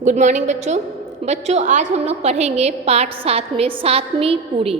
Good morning बच्चों आज हम लोग पढ़ेंगे पाठ 7 में 7वीं पूरी।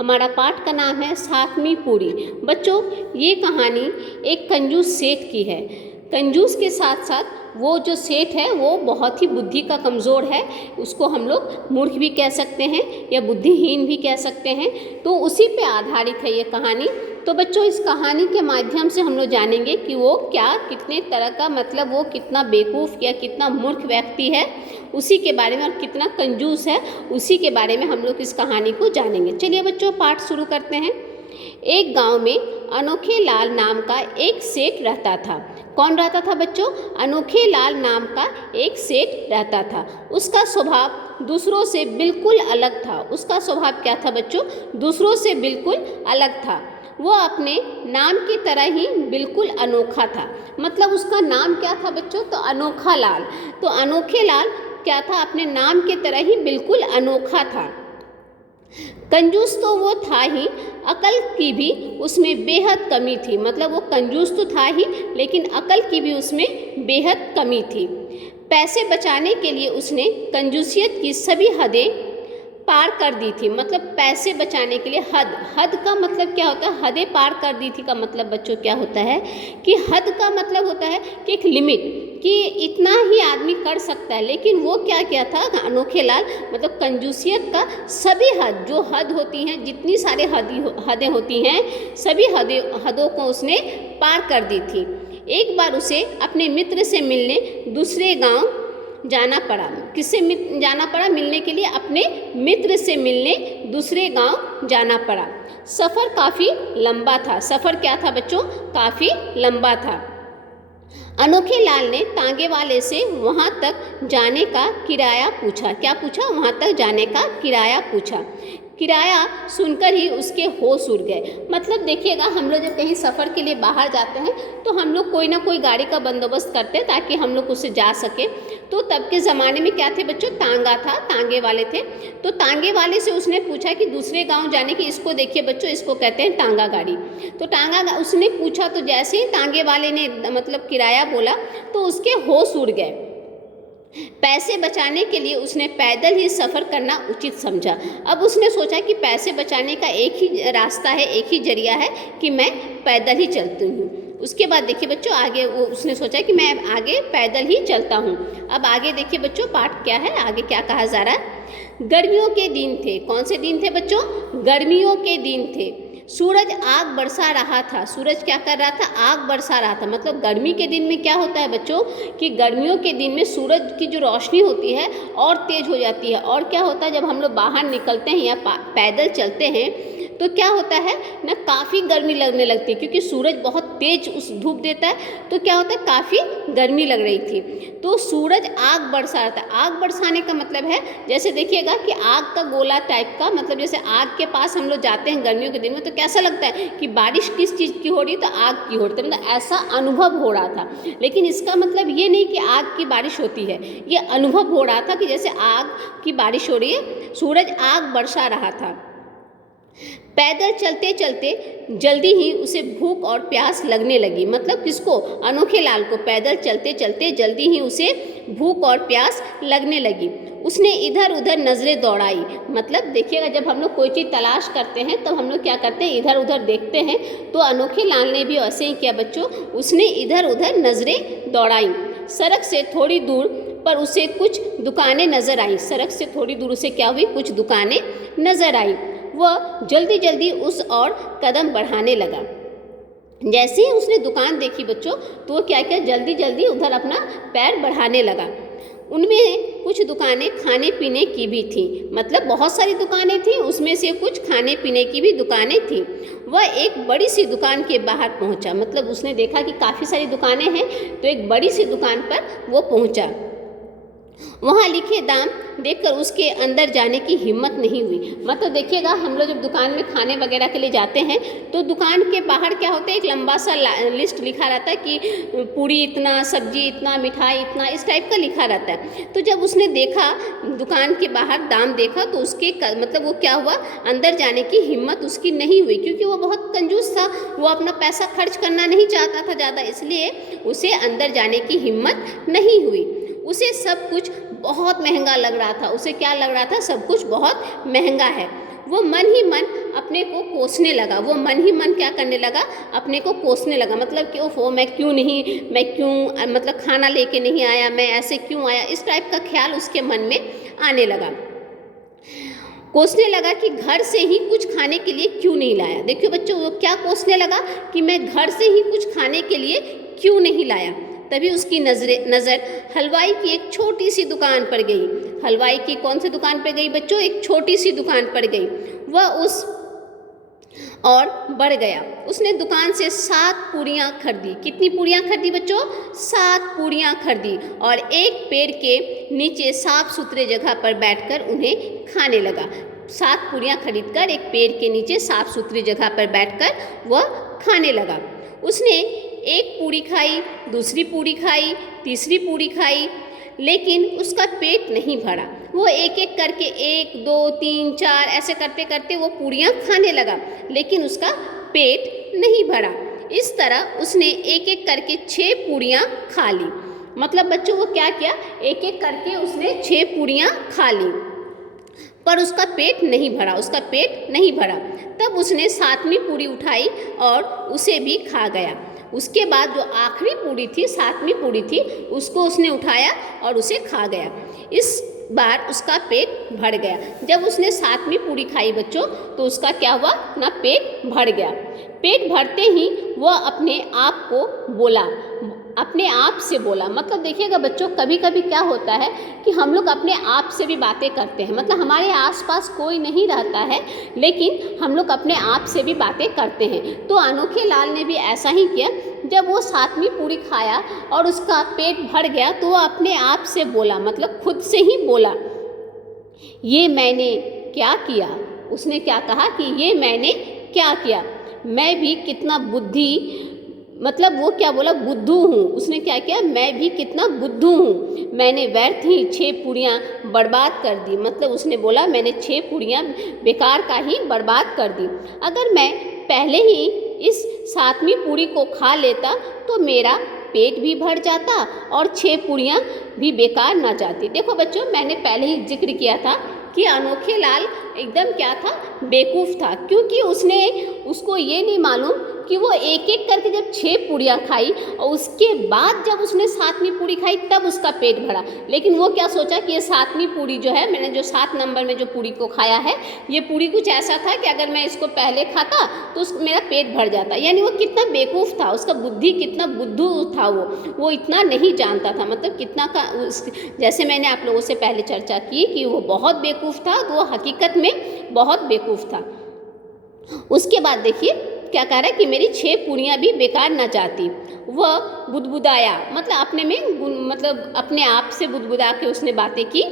हमारा पाठ का नाम है 7वीं पूरी। बच्चों ये कहानी एक कंजूस सेठ की है। कंजूस के साथ साथ वो जो सेठ है वो बहुत ही बुद्धि का कमज़ोर है। उसको हम लोग मूर्ख भी कह सकते हैं या बुद्धिहीन भी कह सकते हैं। तो उसी पे आधारित है ये कहानी। तो बच्चों इस कहानी के माध्यम से हम लोग जानेंगे कि वो क्या कितने तरह का मतलब वो कितना बेवकूफ़ या कितना मूर्ख व्यक्ति है उसी के बारे में, और कितना कंजूस है उसी के बारे में हम लोग इस कहानी को जानेंगे। चलिए बच्चों पाठ शुरू करते हैं। एक गांव में अनोखे लाल नाम का एक सेठ रहता था। कौन रहता था बच्चों? अनोखे लाल नाम का एक सेठ रहता था। उसका स्वभाव दूसरों से बिल्कुल अलग था। उसका स्वभाव क्या था बच्चों? दूसरों से बिल्कुल अलग था। वो अपने नाम की तरह ही बिल्कुल अनोखा था। मतलब उसका नाम क्या था बच्चों? तो अनोखा लाल। तो अनोखे लाल क्या था? अपने नाम की तरह ही बिल्कुल अनोखा था। कंजूस तो वो था ही, अकल की भी उसमें बेहद कमी थी। मतलब वो कंजूस तो था ही लेकिन अकल की भी उसमें बेहद कमी थी। पैसे बचाने के लिए उसने कंजूसियत की सभी हदें पार कर दी थी। मतलब पैसे बचाने के लिए हद का मतलब क्या होता है? हदें पार कर दी थी का मतलब बच्चों क्या होता है कि हद का मतलब होता है कि एक लिमिट, कि इतना ही आदमी कर सकता है। लेकिन वो क्या था अनोखे लाल, मतलब कंजूसियत का सभी हद, जो हद होती हैं, जितनी सारे हदें होती हैं, सभी हदों को उसने पार कर दी थी। एक बार उसे अपने मित्र से मिलने दूसरे गांव जाना पड़ा। किससे जाना पड़ा मिलने के लिए? अपने मित्र से मिलने दूसरे गांव जाना पड़ा। सफ़र काफ़ी लंबा था। सफ़र क्या था बच्चों? काफ़ी लंबा था। अनोखे लाल ने तांगे वाले से वहाँ तक जाने का किराया पूछा। क्या पूछा? वहाँ तक जाने का किराया पूछा। किराया सुनकर ही उसके होश उड़ गए। मतलब देखिएगा, हम लोग जब कहीं सफ़र के लिए बाहर जाते हैं तो हम लोग कोई ना कोई गाड़ी का बंदोबस्त करते हैं ताकि हम लोग उससे जा सके। तो तब के ज़माने में क्या थे बच्चों? तांगा था, तांगे वाले थे। तो तांगे वाले से उसने पूछा कि दूसरे गांव जाने की, इसको देखिए बच्चों, इसको कहते हैं तांगा गाड़ी। तो तांगा उसने पूछा तो जैसे ही तांगे वाले ने मतलब किराया बोला तो उसके होश उड़ गए। पैसे बचाने के लिए उसने पैदल ही सफ़र करना उचित समझा। अब उसने सोचा कि पैसे बचाने का एक ही रास्ता है, एक ही जरिया है कि मैं पैदल ही चलती हूँ। उसके बाद देखिए बच्चों आगे वो उसने सोचा कि मैं आगे पैदल ही चलता हूँ। अब आगे देखिए बच्चों पाठ क्या है, आगे क्या कहा जा रहा है। गर्मियों के दिन थे। कौन से दिन थे बच्चों? गर्मियों के दिन थे। सूरज आग बरसा रहा था। सूरज क्या कर रहा था? आग बरसा रहा था। मतलब गर्मी के दिन में क्या होता है बच्चों कि गर्मियों के दिन में सूरज की जो रोशनी होती है और तेज़ हो जाती है। और क्या होता है जब हम लोग बाहर निकलते हैं या पैदल चलते हैं तो क्या होता है ना, काफ़ी गर्मी लगने लगती है क्योंकि सूरज बहुत तेज उस धूप देता है। तो क्या होता है, काफ़ी गर्मी लग रही थी। तो सूरज आग बरसा रहा था। आग बरसाने का मतलब है जैसे देखिएगा कि आग का गोला टाइप का, मतलब जैसे आग के पास हम लोग जाते हैं गर्मियों के दिन में तो कैसा लगता है कि बारिश किस चीज़ की हो रही है? तो आग की हो रही है। मतलब ऐसा अनुभव हो रहा था। लेकिन इसका मतलब ये नहीं कि आग की बारिश होती है, ये अनुभव हो रहा था कि जैसे आग की बारिश हो रही है। सूरज आग बरसा रहा था। पैदल चलते चलते जल्दी ही उसे भूख और प्यास लगने लगी। मतलब किसको? अनोखे लाल को। पैदल चलते चलते जल्दी ही उसे भूख और प्यास लगने लगी। उसने इधर उधर नज़रें दौड़ाई। मतलब देखिएगा जब हम लोग कोई चीज़ तलाश करते हैं तो हम लोग क्या करते हैं? इधर उधर देखते हैं। तो अनोखे लाल ने भी ऐसे ही किया बच्चों। उसने इधर उधर नज़रें दौड़ाई। सड़क से थोड़ी दूर पर उसे कुछ दुकानें नज़र आई। सड़क से थोड़ी दूर उसे क्या हुई? कुछ दुकानें नज़र आई। वह जल्दी जल्दी उस और कदम बढ़ाने लगा। जैसे ही उसने दुकान देखी बच्चों तो वो क्या किया? जल्दी जल्दी उधर अपना पैर बढ़ाने लगा। उनमें कुछ दुकानें खाने पीने की भी थी। मतलब बहुत सारी दुकानें थी, उसमें से कुछ खाने पीने की भी दुकानें थी। वह एक बड़ी सी दुकान के बाहर पहुंचा। मतलब उसने देखा कि काफ़ी सारी दुकानें हैं तो एक बड़ी सी दुकान पर वो पहुंचा। वहाँ लिखे दाम देखकर उसके अंदर जाने की हिम्मत नहीं हुई। मतलब देखिएगा हम लोग जब दुकान में खाने वगैरह के लिए जाते हैं तो दुकान के बाहर क्या होता है? एक लंबा सा लिस्ट लिखा रहता है कि पूरी इतना, सब्जी इतना, मिठाई इतना, इस टाइप का लिखा रहता है। तो जब उसने देखा दुकान के बाहर दाम देखा तो उसके मतलब वो क्या हुआ? अंदर जाने की हिम्मत उसकी नहीं हुई क्योंकि वो बहुत कंजूस था। वो अपना पैसा खर्च करना नहीं चाहता था ज़्यादा, इसलिए उसे अंदर जाने की हिम्मत नहीं हुई। उसे सब कुछ बहुत महंगा लग रहा था। उसे क्या लग रहा था? सब कुछ बहुत महंगा है। वो मन ही मन अपने को कोसने लगा। वो मन ही मन क्या करने लगा? अपने को कोसने लगा। मतलब कि ओहो, मैं क्यों मतलब खाना लेके नहीं आया, मैं ऐसे क्यों आया, इस टाइप का ख्याल उसके मन में आने लगा। कोसने लगा कि घर से ही कुछ खाने के लिए क्यों नहीं लाया। देखिए बच्चों, वो क्या कोसने लगा कि मैं घर से ही कुछ खाने के लिए क्यों नहीं लाया। तभी उसकी नज़र हलवाई की एक छोटी सी दुकान पर गई। हलवाई की कौन सी दुकान पर गई बच्चों? एक छोटी सी दुकान पर गई। वह उस और बढ़ गया। उसने दुकान से 7 पूरियाँ खरीदी। कितनी पूरियाँ खरीदी बच्चों? 7 पूरियाँ खरीदी और एक पेड़ के नीचे साफ सुथरे जगह पर बैठकर उन्हें खाने लगा। 7 पूरियाँ खरीदकर एक पेड़ के नीचे साफ सुथरी जगह पर बैठकर वह खाने लगा। उसने एक पूरी खाई, दूसरी पूरी खाई, तीसरी पूरी खाई, लेकिन उसका पेट नहीं भरा। वो एक एक करके 1, 2, 3, 4 ऐसे करते करते वो पूरियाँ खाने लगा, लेकिन उसका पेट नहीं भरा। इस तरह उसने एक एक करके 6 पूरियाँ खा ली। मतलब बच्चों वो क्या किया? एक एक करके उसने 6 पूरियाँ खा ली, पर उसका पेट नहीं भरा। उसका पेट नहीं भरा। तब उसने 7वीं पूरी उठाई और उसे भी खा गया। उसके बाद जो आखिरी पूरी थी, 7वीं पूरी थी, उसको उसने उठाया और उसे खा गया। इस बार उसका पेट भर गया। जब उसने 7वीं पूरी खाई बच्चों, तो उसका क्या हुआ? ना पेट भर गया। पेट भरते ही वह अपने आप को बोला, अपने आप से बोला। मतलब देखिएगा बच्चों, कभी कभी क्या होता है कि हम लोग अपने आप से भी बातें करते हैं। मतलब हमारे आसपास कोई नहीं रहता है, लेकिन हम लोग अपने आप से भी बातें करते हैं। तो अनोखे लाल ने भी ऐसा ही किया। जब वो 7वीं पूरी खाया और उसका पेट भर गया, तो वो अपने आप से बोला, मतलब खुद से ही बोला, ये मैंने क्या किया। उसने क्या कहा कि ये मैंने क्या किया, मैं भी कितना मतलब वो क्या बोला? बुद्धू हूँ। उसने क्या किया? मैं भी कितना बुद्धू हूँ, मैंने व्यर्थ ही 6 पूरियाँ बर्बाद कर दी। मतलब उसने बोला मैंने 6 पूरियाँ बेकार का ही बर्बाद कर दी। अगर मैं पहले ही इस 7वीं पूरी को खा लेता तो मेरा पेट भी भर जाता और 6 पूरियाँ भी बेकार ना जाती। देखो बच्चों, मैंने पहले ही जिक्र किया था कि अनोखे लाल एकदम क्या था? बेवकूफ़ था, क्योंकि उसको ये नहीं मालूम कि वो एक एक करके जब 6 पूरियाँ खाई और उसके बाद जब उसने 7वीं पूरी खाई तब उसका पेट भरा। लेकिन वो क्या सोचा कि ये 7वीं पूरी जो है, मैंने जो 7 नंबर में जो पूरी को खाया है, ये पूरी कुछ ऐसा था कि अगर मैं इसको पहले खाता तो मेरा पेट भर जाता। यानी वो कितना बेवकूफ़ था, उसका बुद्धि कितना बुद्धू था, वो इतना नहीं जानता था। मतलब कितना का जैसे मैंने आप लोगों से पहले चर्चा की कि वो बहुत बेवकूफ़ था, तो वो हकीकत में बहुत बेवकूफ़ था। उसके बाद देखिए क्या कह रहा है कि मेरी 6 पूरियाँ भी बेकार ना जाती। वह बुदबुदाया, मतलब अपने आप से बुदबुदा के उसने बातें की।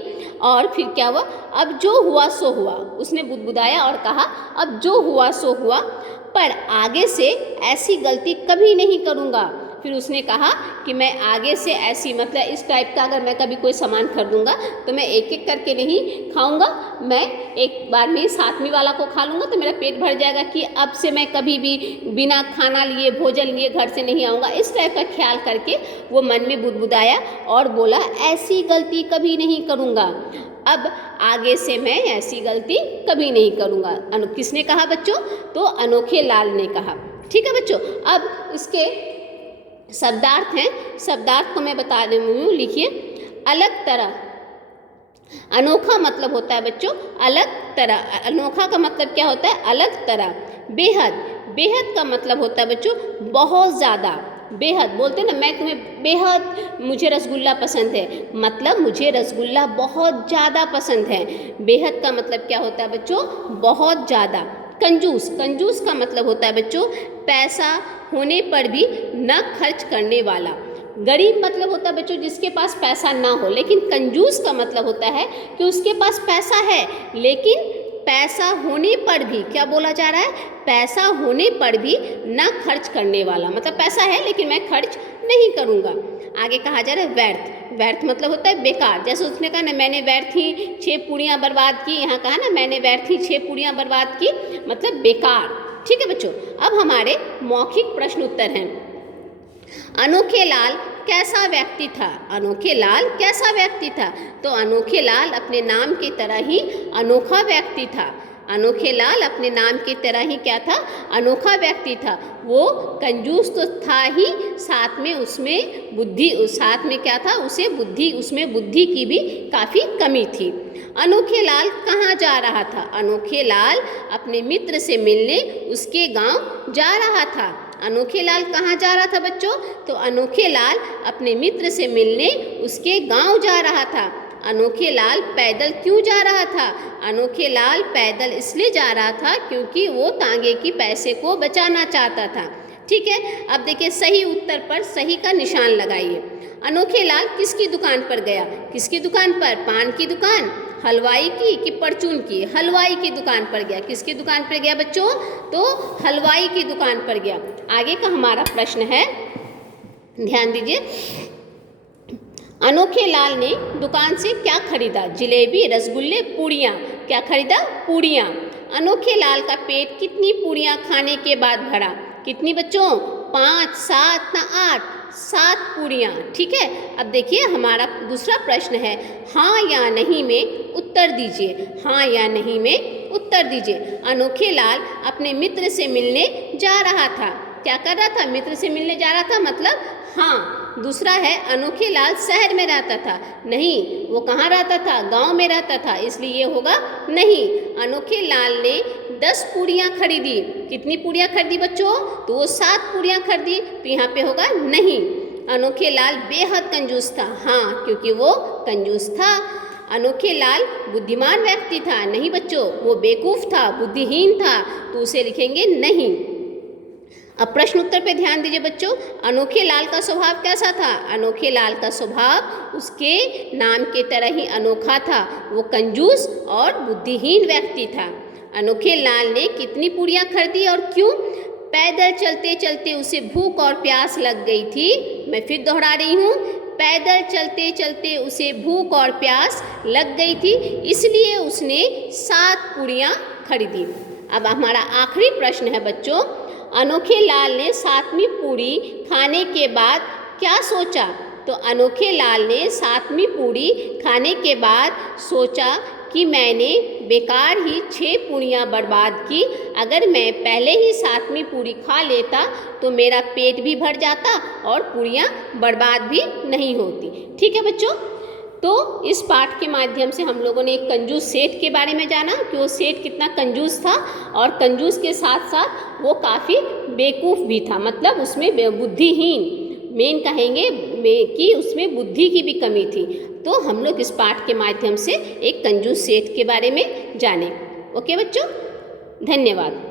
और फिर क्या हुआ? अब जो हुआ सो हुआ। उसने बुदबुदाया और कहा अब जो हुआ सो हुआ, पर आगे से ऐसी गलती कभी नहीं करूँगा। फिर उसने कहा कि मैं आगे से ऐसी, मतलब इस टाइप का अगर मैं कभी कोई सामान खरीदूंगा तो मैं एक एक करके नहीं खाऊंगा, मैं एक बार में 7वीं वाला को खा लूँगा तो मेरा पेट भर जाएगा, कि अब से मैं कभी भी बिना खाना लिए, भोजन लिए घर से नहीं आऊँगा। इस टाइप का ख्याल करके वो मन में बुदबुदाया और बोला ऐसी गलती कभी नहीं करूँगा, अब आगे से मैं ऐसी गलती कभी नहीं करूँगा। किसने कहा बच्चों? तो अनोखे लाल ने कहा। ठीक है बच्चों, अब इसके शब्दार्थ हैं, शब्दार्थ को मैं बता रही हूँ, लिखिए। अलग तरह, अनोखा मतलब होता है बच्चों अलग तरह। अनोखा का मतलब क्या होता है? अलग तरह। बेहद, बेहद का मतलब होता है बच्चों बहुत ज़्यादा। बेहद बोलते ना, मैं तुम्हें बेहद, मुझे रसगुल्ला पसंद है, मतलब मुझे रसगुल्ला बहुत ज़्यादा पसंद है। बेहद का मतलब क्या होता है बच्चों? बहुत ज़्यादा। कंजूस, कंजूस का मतलब होता है बच्चों पैसा होने पर भी न खर्च करने वाला। गरीब मतलब होता है बच्चों जिसके पास पैसा ना हो, लेकिन कंजूस का मतलब होता है कि उसके पास पैसा है, लेकिन पैसा होने पर भी, क्या बोला जा रहा है? पैसा होने पर भी न खर्च करने वाला। मतलब पैसा है लेकिन मैं खर्च नहीं करूँगा। आगे कहा जा रहा है व्यर्थ। व्यर्थ मतलब होता है बेकार। जैसे उसने कहा ना मैंने व्यर्थ ही 6 पूरियाँ बर्बाद की, यहाँ कहा ना मैंने व्यर्थ ही 6 पूरियाँ बर्बाद की, मतलब बेकार। ठीक है बच्चों, अब हमारे मौखिक प्रश्न उत्तर हैं। अनोखे लाल कैसा व्यक्ति था? अनोखे लाल कैसा व्यक्ति था? तो अनोखे लाल अपने नाम की तरह ही अनोखा व्यक्ति था। अनोखे लाल अपने नाम की तरह ही क्या था? अनोखा व्यक्ति था। वो कंजूस तो था ही, साथ में उसमें बुद्धि, साथ में क्या था? उसमें बुद्धि की भी काफ़ी कमी थी। अनोखे लाल कहाँ जा रहा था? अनोखे लाल अपने मित्र से मिलने उसके गांव जा रहा था। अनोखे लाल कहाँ जा रहा था बच्चों? तो अनोखे लाल अपने मित्र से मिलने उसके गांव जा रहा था। अनोखे लाल पैदल क्यों जा रहा था? अनोखे लाल पैदल इसलिए जा रहा था क्योंकि वो तांगे की पैसे को बचाना चाहता था। ठीक है, अब देखिए सही उत्तर पर सही का निशान लगाइए। अनोखे लाल किसकी दुकान पर गया? किसकी दुकान पर? पान की दुकान, हलवाई की कि परचून की? हलवाई की दुकान पर गया। किसकी दुकान पर गया बच्चों? तो हलवाई की दुकान पर गया। आगे का हमारा प्रश्न है, ध्यान दीजिए। अनोखे लाल ने दुकान से क्या खरीदा? जिलेबी, रसगुल्ले, पूड़ियाँ। क्या खरीदा? पूड़ियाँ। अनोखे लाल का पेट कितनी पूड़ियाँ खाने के बाद भरा? कितनी बच्चों? 5, 7 ना 8? 7 पूड़ियाँ। ठीक है, अब देखिए हमारा दूसरा प्रश्न है, हाँ या नहीं में उत्तर दीजिए। हाँ या नहीं में उत्तर दीजिए। अनोखे लाल अपने मित्र से मिलने जा रहा था। क्या कर रहा था? मित्र से मिलने जा रहा था, मतलब हाँ। दूसरा है, अनोखे लाल शहर में रहता था। नहीं, वो कहाँ रहता था? गांव में रहता था, इसलिए ये होगा नहीं। अनोखे लाल ने 10 पूड़ियाँ खरीदी। कितनी पूड़ियाँ खरीदी बच्चों? तो वो 7 पूड़ियाँ खरीदी, तो यहाँ पे होगा नहीं। अनोखे लाल बेहद कंजूस था। हाँ, क्योंकि वो कंजूस था। अनोखे लाल बुद्धिमान व्यक्ति था। नहीं बच्चों, वो बेवकूफ़ था, बुद्धिहीन था, तो उसे लिखेंगे नहीं। अब प्रश्न उत्तर पे ध्यान दीजिए बच्चों। अनोखे लाल का स्वभाव कैसा था? अनोखे लाल का स्वभाव उसके नाम के तरह ही अनोखा था। वो कंजूस और बुद्धिहीन व्यक्ति था। अनोखे लाल ने कितनी पूड़ियाँ खरीदी और क्यों? पैदल चलते चलते उसे भूख और प्यास लग गई थी। मैं फिर दोहरा रही हूँ, पैदल चलते चलते उसे भूख और प्यास लग गई थी, इसलिए उसने 7 पूड़ियाँ खरीदी। अब हमारा आखिरी प्रश्न है बच्चों, अनोखे लाल ने 7वीं पूड़ी खाने के बाद क्या सोचा? तो अनोखे लाल ने 7वीं पूड़ी खाने के बाद सोचा कि मैंने बेकार ही 6 पूड़ियाँ बर्बाद की। अगर मैं पहले ही 7वीं पूड़ी खा लेता तो मेरा पेट भी भर जाता और पूड़ियाँ बर्बाद भी नहीं होती। ठीक है बच्चों, तो इस पाठ के माध्यम से हम लोगों ने एक कंजूस सेठ के बारे में जाना कि वो सेठ कितना कंजूस था, और कंजूस के साथ साथ वो काफ़ी बेवकूफ़ भी था, मतलब उसमें बुद्धिहीन, मेन कहेंगे कि उसमें बुद्धि की भी कमी थी। तो हम लोग इस पाठ के माध्यम से एक कंजूस सेठ के बारे में जाने। ओके बच्चों, धन्यवाद।